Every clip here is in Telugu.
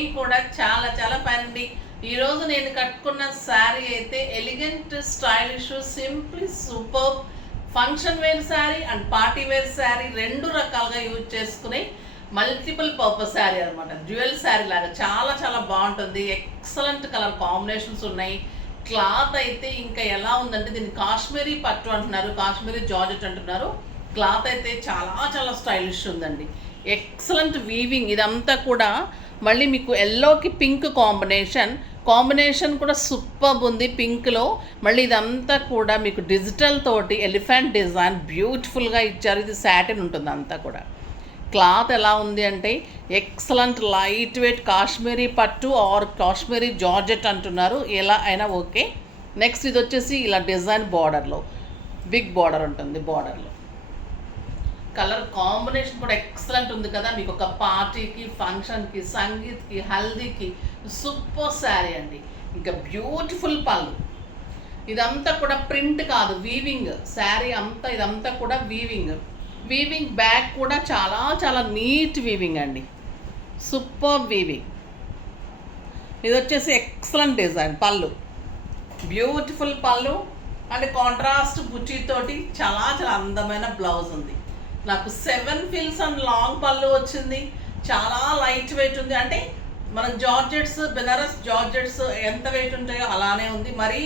నేను కూడా చాలా చాలా పనండి. ఈరోజు నేను కట్టుకున్న శారీ అయితే elegant, stylish, simply super function wear saree and party wear saree రెండు రకాలుగా యూజ్ చేసుకుని మల్టిపుల్ పర్పస్ శారీ అనమాట. డ్యూయల్ శారీ లాగా చాలా చాలా బాగుంటుంది. ఎక్సలెంట్ కలర్ కాంబినేషన్స్ ఉన్నాయి. క్లాత్ అయితే ఇంకా ఎలా ఉందంటే దీన్ని కాశ్మీరీ పట్టు అంటున్నారు, కాశ్మీరీ జార్జెట్ అంటున్నారు. క్లాత్ అయితే చాలా చాలా స్టైలిష్ ఉందండి. ఎక్సలెంట్ వీవింగ్ ఇదంతా కూడా. మళ్ళీ మీకు ఎల్లోకి పింక్ కాంబినేషన్ కూడా సూపర్ ఉంది పింక్లో. మళ్ళీ ఇదంతా కూడా మీకు డిజిటల్ తోటి ఎలిఫెంట్ డిజైన్ బ్యూటిఫుల్గా ఇచ్చారు. ఇది సాటిన్ ఉంటుంది అంతా కూడా. క్లాత్ ఎలా ఉంది అంటే ఎక్సలెంట్ లైట్ వెయిట్ కాశ్మీరీ పట్టు ఆర్ కాశ్మీరీ జార్జెట్ అంటున్నారు, ఎలా అయినా ఓకే. నెక్స్ట్ ఇది వచ్చేసి ఇలా డిజైన్ బార్డర్లో బిగ్ బార్డర్ ఉంటుంది. బార్డర్లో కలర్ కాంబినేషన్ కూడా ఎక్సలెంట్ ఉంది కదా. మీకు ఒక పార్టీకి, ఫంక్షన్కి, సంగీత్కి, హల్దీకి సూపర్ శారీ అండి. ఇంకా బ్యూటిఫుల్ పళ్ళు. ఇదంతా కూడా ప్రింట్ కాదు, వీవింగ్ శారీ అంతా. ఇదంతా కూడా వీవింగ్ బ్యాక్ కూడా చాలా చాలా నీట్ వీవింగ్ అండి. Super weaving. ఇది వచ్చేసి ఎక్సలెంట్ డిజైన్. పళ్ళు బ్యూటిఫుల్ పళ్ళు అండ్ కాంట్రాస్ట్ బుటీతోటి చాలా చాలా అందమైన బ్లౌజ్ ఉంది. నాకు 7 ఫిల్స్ అండ్ లాంగ్ పళ్ళు వచ్చింది. చాలా లైట్ వెయిట్ ఉంది. అంటే మన జార్జెట్స్, బెనారస్ జార్జెట్స్ ఎంత వెయిట్ ఉంటాయో అలానే ఉంది. మరీ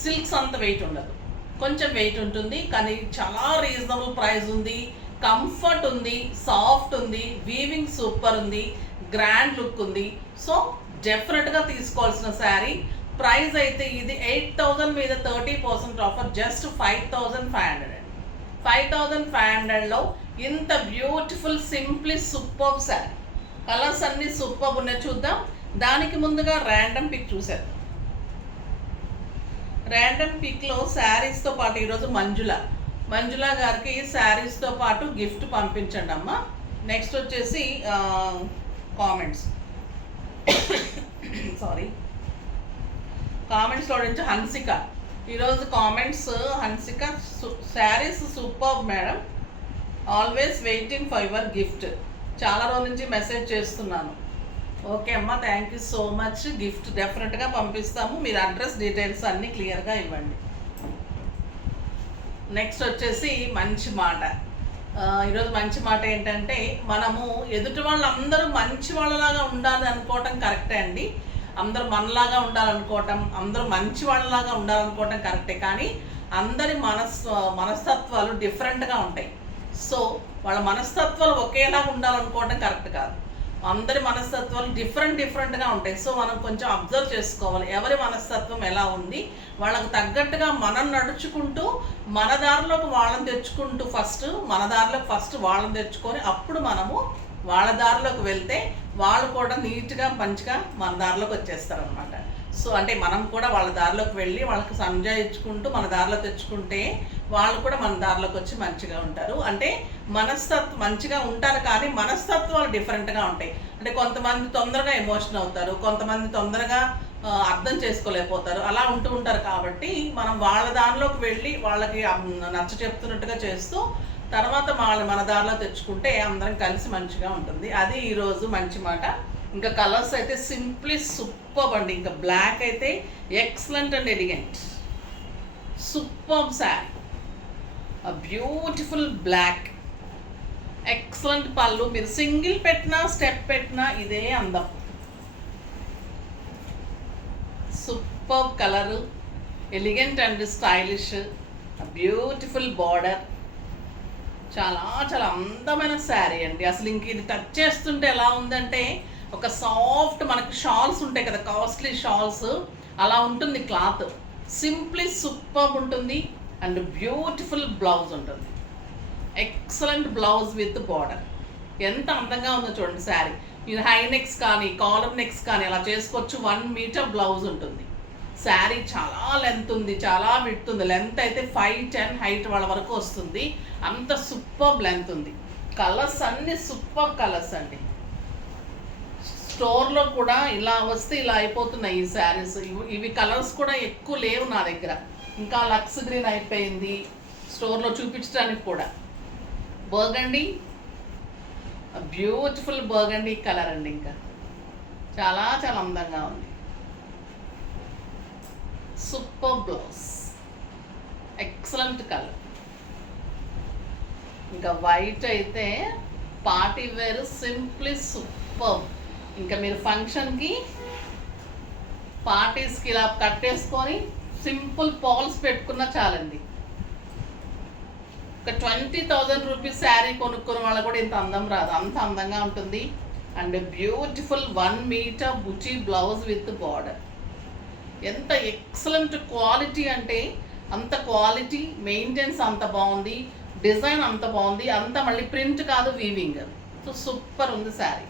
సిల్క్స్ అంత వెయిట్ ఉండదు, కొంచెం వెయిట్ ఉంటుంది. కానీ చాలా రీజనబుల్ ప్రైస్ ఉంది. కంఫర్ట్ ఉంది, సాఫ్ట్ ఉంది, వీవింగ్ సూపర్ ఉంది, గ్రాండ్ లుక్ ఉంది. సో డెఫినెట్గా తీసుకోవాల్సిన శారీ. ప్రైస్ అయితే ఇది 8,000 మీద 30% ఆఫర్, జస్ట్ 5,500 అండి. 5,500లో ఇంత beautiful simply super sari. Colours అన్నీ సూపర్ ఉన్నాయి. చూద్దాం. దానికి ముందుగా ర్యాండమ్ పిక్ చూసేద్దాం. ర్యాండమ్ పిక్లో శారీస్తో పాటు ఈరోజు మంజుల గారికి శారీస్తో పాటు గిఫ్ట్ పంపించండి అమ్మ. నెక్స్ట్ వచ్చేసి కామెంట్స్లో నుంచి హన్సిక. ఈరోజు comments Hansika, saris super madam, always waiting for your gift. చాలా రోజుల నుంచి మెసేజ్ చేస్తున్నాను. ఓకే అమ్మ, thank you so much. Gift డెఫినెట్గా పంపిస్తాము. మీరు అడ్రస్ డీటెయిల్స్ అన్నీ క్లియర్గా ఇవ్వండి. నెక్స్ట్ వచ్చేసి మంచి మాట. ఈరోజు మంచి మాట ఏంటంటే, మనము ఎదుటి వాళ్ళందరూ మంచి వాళ్ళలాగా ఉండాలి అనుకోవటం కరెక్టే అండి. అందరూ మనలాగా ఉండాలనుకోవటం, అందరూ మంచి వాళ్ళలాగా ఉండాలనుకోవటం కరెక్టే. కానీ అందరి మనస్తత్వాలు డిఫరెంట్గా ఉంటాయి. సో వాళ్ళ మనస్తత్వాలు ఒకేలాగా ఉండాలనుకోవటం కరెక్ట్ కాదు. అందరి మనస్తత్వాలు డిఫరెంట్గా ఉంటాయి. సో మనం కొంచెం అబ్జర్వ్ చేసుకోవాలి, ఎవరి మనస్తత్వం ఎలా ఉంది. వాళ్ళకు తగ్గట్టుగా మనం నడుచుకుంటూ మన దారిలోకి వాళ్ళని తెచ్చుకుంటూ మన దారిలోకి ఫస్ట్ వాళ్ళని తెచ్చుకొని అప్పుడు మనము వాళ్ళ దారిలోకి వెళ్తే వాళ్ళు కూడా నీట్గా మంచిగా మన దారిలోకి వచ్చేస్తారనమాట. సో అంటే మనం కూడా వాళ్ళ దారిలోకి వెళ్ళి వాళ్ళకి సంజాయించుకుంటూ మన దారిలో తెచ్చుకుంటే వాళ్ళు కూడా మన దారిలోకి వచ్చి మంచిగా ఉంటారు. అంటే మనస్తత్వం మంచిగా ఉంటారు, కానీ మనస్తత్వాలు డిఫరెంట్గా ఉంటాయి. అంటే కొంతమంది తొందరగా ఎమోషన్ అవుతారు, కొంతమంది తొందరగా అర్థం చేసుకోలేకపోతారు, అలా ఉంటూ ఉంటారు. కాబట్టి మనం వాళ్ళ దారిలోకి వెళ్ళి వాళ్ళకి నచ్చ చెప్తున్నట్టుగా చేస్తూ తర్వాత మన దారిలో తెచ్చుకుంటే అందరం కలిసి మంచిగా ఉంటుంది. అది ఈరోజు మంచి మాట. ఇంకా కలర్స్ అయితే సింప్లీ సూపర్ అండి. ఇంకా బ్లాక్ అయితే excellent and elegant super saree. Beautiful black, excellent పళ్ళు. మీరు సింగిల్ పెట్టినా స్టెప్ పెట్టినా ఇదే అందం. Super colour, elegant and stylish, beautiful border. చాలా చాలా అందమైన శారీ అండి. అసలు ఇంక ఇది టచ్ చేస్తుంటే ఎలా ఉందంటే ఒక సాఫ్ట్, మనకి షాల్స్ ఉంటాయి కదా, కాస్ట్లీ షాల్స్, అలా ఉంటుంది క్లాత్. సింప్లీ సూపర్ ఉంటుంది అండ్ బ్యూటిఫుల్ బ్లౌజ్ ఉంటుంది. Excellent blouse with border. ఎంత అందంగా ఉందో చూడండి శారీ. ఇది హై నెక్స్ కానీ కాలర్ నెక్స్ కానీ అలా చేసుకోవచ్చు. 1 మీటర్ బ్లౌజ్ ఉంటుంది. శారీ చాలా లెంత్ ఉంది, చాలా విడ్త్ ఉంది. లెంత్ అయితే 5'10" హైట్ వాళ్ళ వరకు వస్తుంది. అంత సూపర్ లెంత్ ఉంది. కలర్స్ అన్నీ సూపర్ కలర్స్ అండి. స్టోర్లో కూడా ఇలా వస్తే ఇలా అయిపోతున్నాయి ఈ శారీస్. ఇవి కలర్స్ కూడా ఎక్కువ లేవు నా దగ్గర. ఇంకా లక్స్ గ్రీన్ అయిపోయింది స్టోర్లో చూపించడానికి కూడా. బర్గండీ, బ్యూటిఫుల్ బర్గండీ కలర్ అండి. ఇంకా చాలా చాలా అందంగా ఉంది. Super blouse, excellent colour. ఇంకా వైట్ అయితే పార్టీ వేర్, సింప్లీ సూపర్. ఇంకా మీరు ఫంక్షన్కి పార్టీస్కి ఇలా కట్టేసుకొని సింపుల్ పాల్స్ పెట్టుకున్నా చాలండి. ఒక 20,000 రూపీస్ శారీ కొనుక్కున్న వాళ్ళకు కూడా ఇంత అందం రాదు, అంత అందంగా ఉంటుంది. And beautiful 1 metre buti blouse with border. ఎంత ఎక్సలెంట్ క్వాలిటీ అంటే అంత క్వాలిటీ, మెయింటెనెన్స్ అంత బాగుంది, డిజైన్ అంత బాగుంది, అంత మళ్ళీ ప్రింట్ కాదు, వీవింగ్. సో సూపర్ ఉంది శారీ.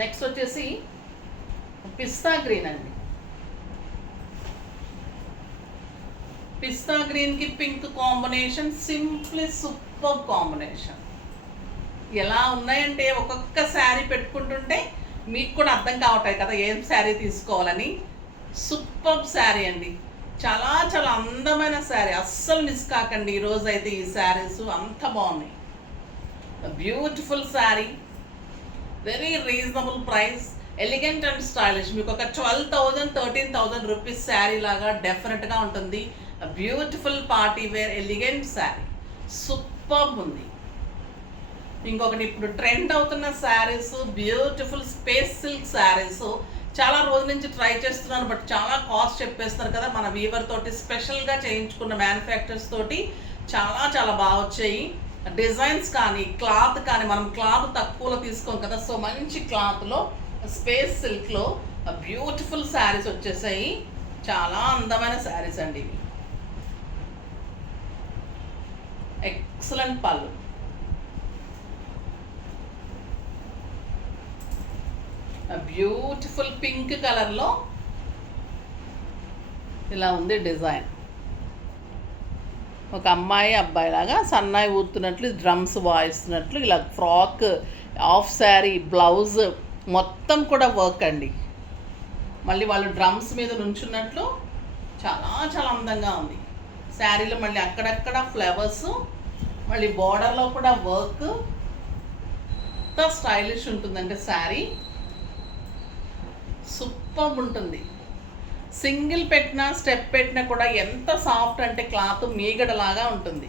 నెక్స్ట్ వచ్చేసి పిస్తా గ్రీన్ అండి. పిస్తా గ్రీన్కి pink combination, simply super combination. ఎలా ఉన్నాయంటే ఒక్కొక్క శారీ పెట్టుకుంటుంటే మీకు కూడా అర్థం కావటాయి కదా ఏం శారీ తీసుకోవాలని. సూపర్ శారీ అండి, చాలా చాలా అందమైన శారీ, అస్సలు మిస్ కాకండి. ఈరోజు అయితే ఈ శారీస్ అంత బాగున్నాయి. Beautiful saree, very reasonable price, elegant and stylish. మీకు ఒక 12,000 13,000 రూపీస్ శారీ లాగా డెఫినెట్గా ఉంటుంది. Beautiful party wear elegant saree, super ఉంది. ఇంకొకటి ఇప్పుడు ట్రెండ్ అవుతున్న sarees, beautiful space silk sarees. చాలా రోజుల నుంచి ట్రై చేస్తున్నాను, బట్ చాలా కాస్ట్ చెప్పేస్తున్నారు కదా. మన వీవర్ తోటి స్పెషల్గా చేయించుకున్న మ్యానుఫ్యాక్చర్స్ తోటి చాలా చాలా బాగా వచ్చాయి. డిజైన్స్ కానీ క్లాత్ కానీ, మనం క్లాత్ తక్కువలో తీసుకోం కదా, సో మంచి క్లాత్లో స్పేస్ సిల్క్లో బ్యూటిఫుల్ శారీస్ వచ్చేసాయి. చాలా అందమైన శారీస్ అండి ఇవి. ఎక్సలెంట్ పళ్ళు, బ్యూటిఫుల్ పింక్ కలర్లో ఇలా ఉంది డిజైన్. ఒక అమ్మాయి అబ్బాయి లాగా సన్నాయి ఊతున్నట్లు, డ్రమ్స్ వాయిస్తున్నట్లు, ఇలా ఫ్రాక్, హాఫ్ శారీ, బ్లౌజ్ మొత్తం కూడా వర్క్ అండి. మళ్ళీ వాళ్ళు డ్రమ్స్ మీద నుంచున్నట్లు చాలా చాలా అందంగా ఉంది. శారీలో మళ్ళీ అక్కడక్కడ ఫ్లవర్స్, మళ్ళీ బార్డర్లో కూడా వర్క్, ఎంత స్టైలిష్ ఉంటుందంటే శారీ సూపర్ ఉంటుంది. సింగిల్ పెట్టినా స్టెప్ పెట్టినా కూడా ఎంత సాఫ్ట్ అంటే క్లాత్ మీగడలాగా ఉంటుంది.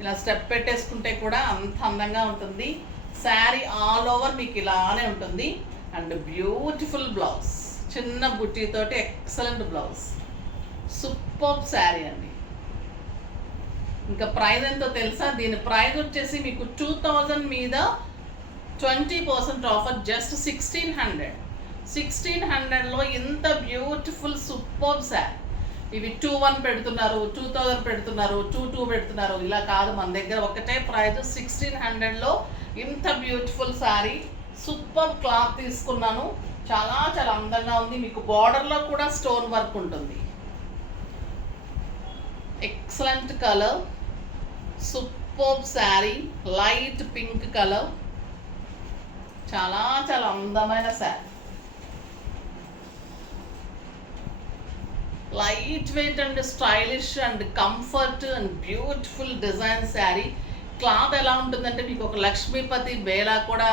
ఇలా స్టెప్ పెట్టేసుకుంటే కూడా అంత అందంగా ఉంటుంది. శారీ ఆల్ ఓవర్ మీకు ఇలానే ఉంటుంది. అండ్ బ్యూటిఫుల్ బ్లౌజ్, చిన్న బుట్టీతోటి ఎక్సలెంట్ బ్లౌజ్, సూపర్ శారీ అండి. ఇంకా ప్రైస్ ఎంతో తెలుసా? దీని ప్రైస్ వచ్చేసి మీకు 2000 మీద 20% ఆఫర్, జస్ట్ 1600. 1600లో ఇంత బ్యూటిఫుల్ సూపర్ శారీ. ఇవి 2100 పెడుతున్నారు, 2000 పెడుతున్నారు, 2200 పెడుతున్నారు, ఇలా కాదు. మన దగ్గర ఒకటే ప్రైస్ 1600లో ఇంత బ్యూటిఫుల్ శారీ. సూపర్ క్లాత్ తీసుకున్నాను, చాలా చాలా అందంగా ఉంది. మీకు బార్డర్లో కూడా స్టోన్ వర్క్ ఉంటుంది. Excellent colour, super sari, light pink colour, చాలా చాలా అందమైన sari. Light weight and stylish and comfort and beautiful design sari. Cloth ఎలా ఉంటుందంటే మీకు ఒక లక్ష్మీపతి బేలా కూడా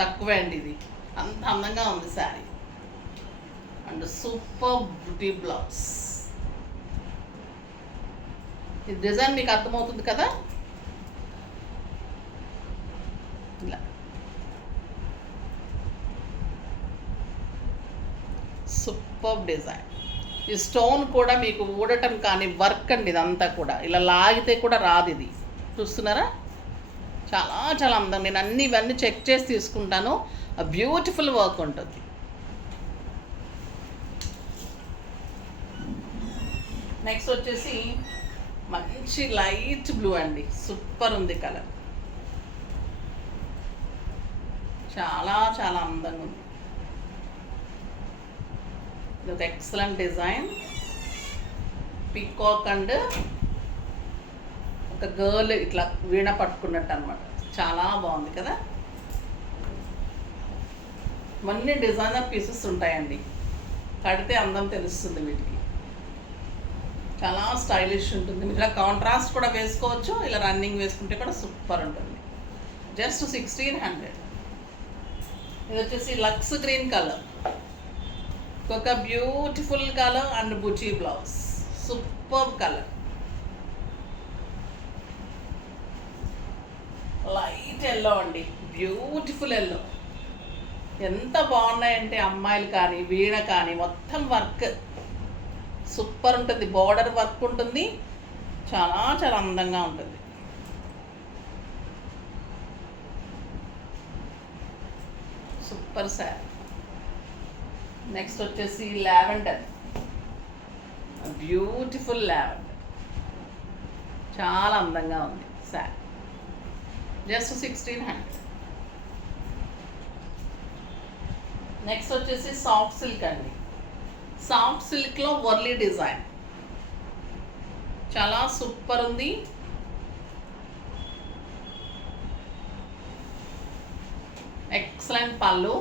తక్కువే అండి. ఇది అంత అందంగా ఉంది sari. And super beauty blouse. ఈ డిజైన్ మీకు అర్థమవుతుంది కదా. ఇలా సూపర్ డిజైన్. ఈ స్టోన్ కూడా మీకు ఊడటం కానీ వర్క్ అండి, ఇదంతా కూడా ఇలా లాగితే కూడా రాదు. ఇది చూస్తున్నారా, చాలా చాలా అందం. నేను ఇవన్నీ చెక్ చేసి తీసుకుంటాను. బ్యూటిఫుల్ వర్క్ ఉంటుంది. నెక్స్ట్ వచ్చేసి మంచి లైట్ బ్లూ అండి, సూపర్ ఉంది కలర్, చాలా చాలా అందంగా ఉంది. ఇది ఒక ఎక్సలెంట్ డిజైన్, పీకాక్ అండ్ ఒక గర్ల్ ఇట్లా వీణ పట్టుకున్నట్టు అనమాట. చాలా బాగుంది కదా. ఇవన్నీ డిజైనర్ పీసెస్ ఉంటాయండి, కడితే అందం తెలుస్తుంది వీటికి. చాలా స్టైలిష్ ఉంటుంది. ఇలా కాంట్రాస్ట్ కూడా వేసుకోవచ్చు, ఇలా రన్నింగ్ వేసుకుంటే కూడా సూపర్ ఉంటుంది. జస్ట్ 1600. ఇది వచ్చేసి లక్స్ గ్రీన్ కలర్, ఒక బ్యూటిఫుల్ కలర్ అండ్ బుచీ blouse, super colour, light yellow అండి, బ్యూటిఫుల్ ఎల్లో. ఎంత బాగున్నాయంటే అమ్మాయిలు కానీ వీణ కానీ మొత్తం వర్క్ సూపర్ ఉంటుంది, బోర్డర్ వర్క్ ఉంటుంది, చాలా చాలా అందంగా ఉంటుంది. సూపర్ శారీ. నెక్స్ట్ వచ్చేసి లావెండర్, బ్యూటిఫుల్ లావెండర్, చాలా అందంగా ఉంది శారీ, జస్ట్ 1600. నెక్స్ట్ వచ్చేసి సాఫ్ట్ సిల్క్ అండి. సాఫ్ట్ సిల్క్లో వర్లీ డిజైన్ చాలా సూపర్ ఉంది. ఎక్సలెంట్ పళ్ళు.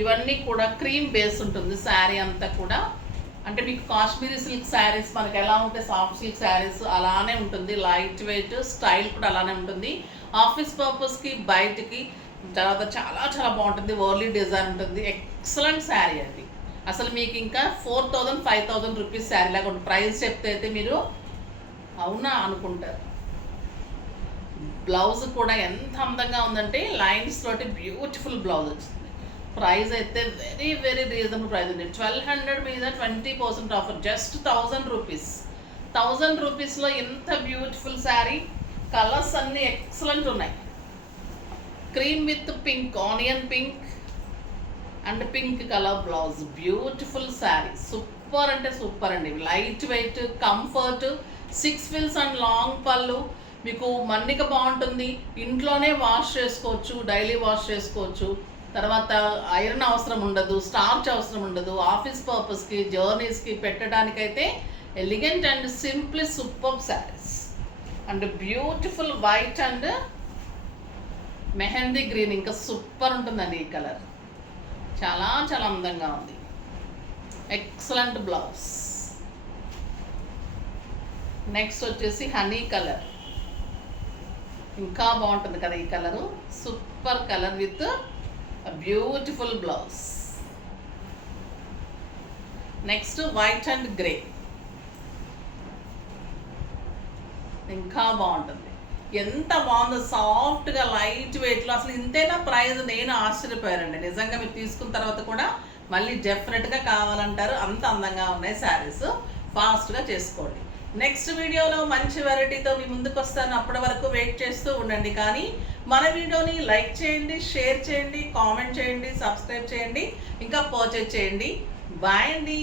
ఇవన్నీ కూడా క్రీమ్ బేస్ ఉంటుంది శారీ అంతా కూడా. అంటే మీకు కాశ్మీరీ సిల్క్ శారీస్ మనకి ఎలా ఉంటాయి, సాఫ్ట్ సిల్క్ శారీస్ అలానే ఉంటుంది. లైట్ వెయిట్, స్టైల్ కూడా అలానే ఉంటుంది. ఆఫీస్ పర్పస్కి, బయటికి తర్వాత చాలా చాలా బాగుంటుంది. వర్లీ డిజైన్ ఉంటుంది. ఎక్సలెంట్ శారీ అండి. అసలు మీకు ఇంకా 4000 5000 రూపీస్ శారీ లాగా ఉంటుంది. ప్రైస్ చెప్తే అయితే మీరు అవునా అనుకుంటారు. బ్లౌజ్ కూడా ఎంత అందంగా ఉందంటే లైన్స్ తోటి బ్యూటిఫుల్ బ్లౌజ్ వచ్చింది. ప్రైస్ అయితే వెరీ వెరీ రీజనబుల్ ప్రైస్ ఉంది. 1200 మీద 20% ఆఫర్, జస్ట్ 1000 రూపీస్. 1000 రూపీస్లో ఎంత బ్యూటిఫుల్ శారీ. కలర్స్ అన్నీ ఎక్సలెంట్ ఉన్నాయి. Cream with pink, onion pink and pink colour blouse, beautiful saree. Super అంటే సూపర్ అండి. Light weight, comfort, 6 fills and long పళ్ళు. మీకు మన్నిక బాగుంటుంది. ఇంట్లోనే వాష్ చేసుకోవచ్చు, డైలీ వాష్ చేసుకోవచ్చు. తర్వాత ఐరన్ అవసరం ఉండదు, స్టార్చ్ అవసరం ఉండదు. ఆఫీస్ పర్పస్కి, జర్నీస్కి పెట్టడానికైతే elegant and simply super saris. And beautiful white and mehndi green, ఇంకా సూపర్ ఉంటుందండి ఈ కలర్. చాలా చాలా అందంగా ఉంది. Excellent blouse. నెక్స్ట్ వచ్చేసి హనీ కలర్, ఇంకా బాగుంటుంది కదా ఈ colour. Super colour with beautiful blouse. Next white and grey, ఇంకా బాగుంటుంది. ఎంత బాగుందో, సాఫ్ట్గా లైట్ వెయిట్లో. అసలు ఇంతేనా ప్రైస్? నేను ఆశ్చర్యపోయానండి నిజంగా. మీరు తీసుకున్న తర్వాత కూడా మళ్ళీ డెఫినెట్గా కావాలంటారు. అంత అందంగా ఉన్నాయి శారీస్. ఫాస్ట్గా చేసుకోండి. నెక్స్ట్ వీడియోలో మంచి వెరైటీతో మీ ముందుకు వస్తాను. అప్పటి వరకు వెయిట్ చేస్తూ ఉండండి. కానీ మన వీడియోని లైక్ చేయండి, షేర్ చేయండి, కామెంట్ చేయండి, సబ్స్క్రైబ్ చేయండి, ఇంకా పర్చేజ్ చేయండి. బాయ్ అండి.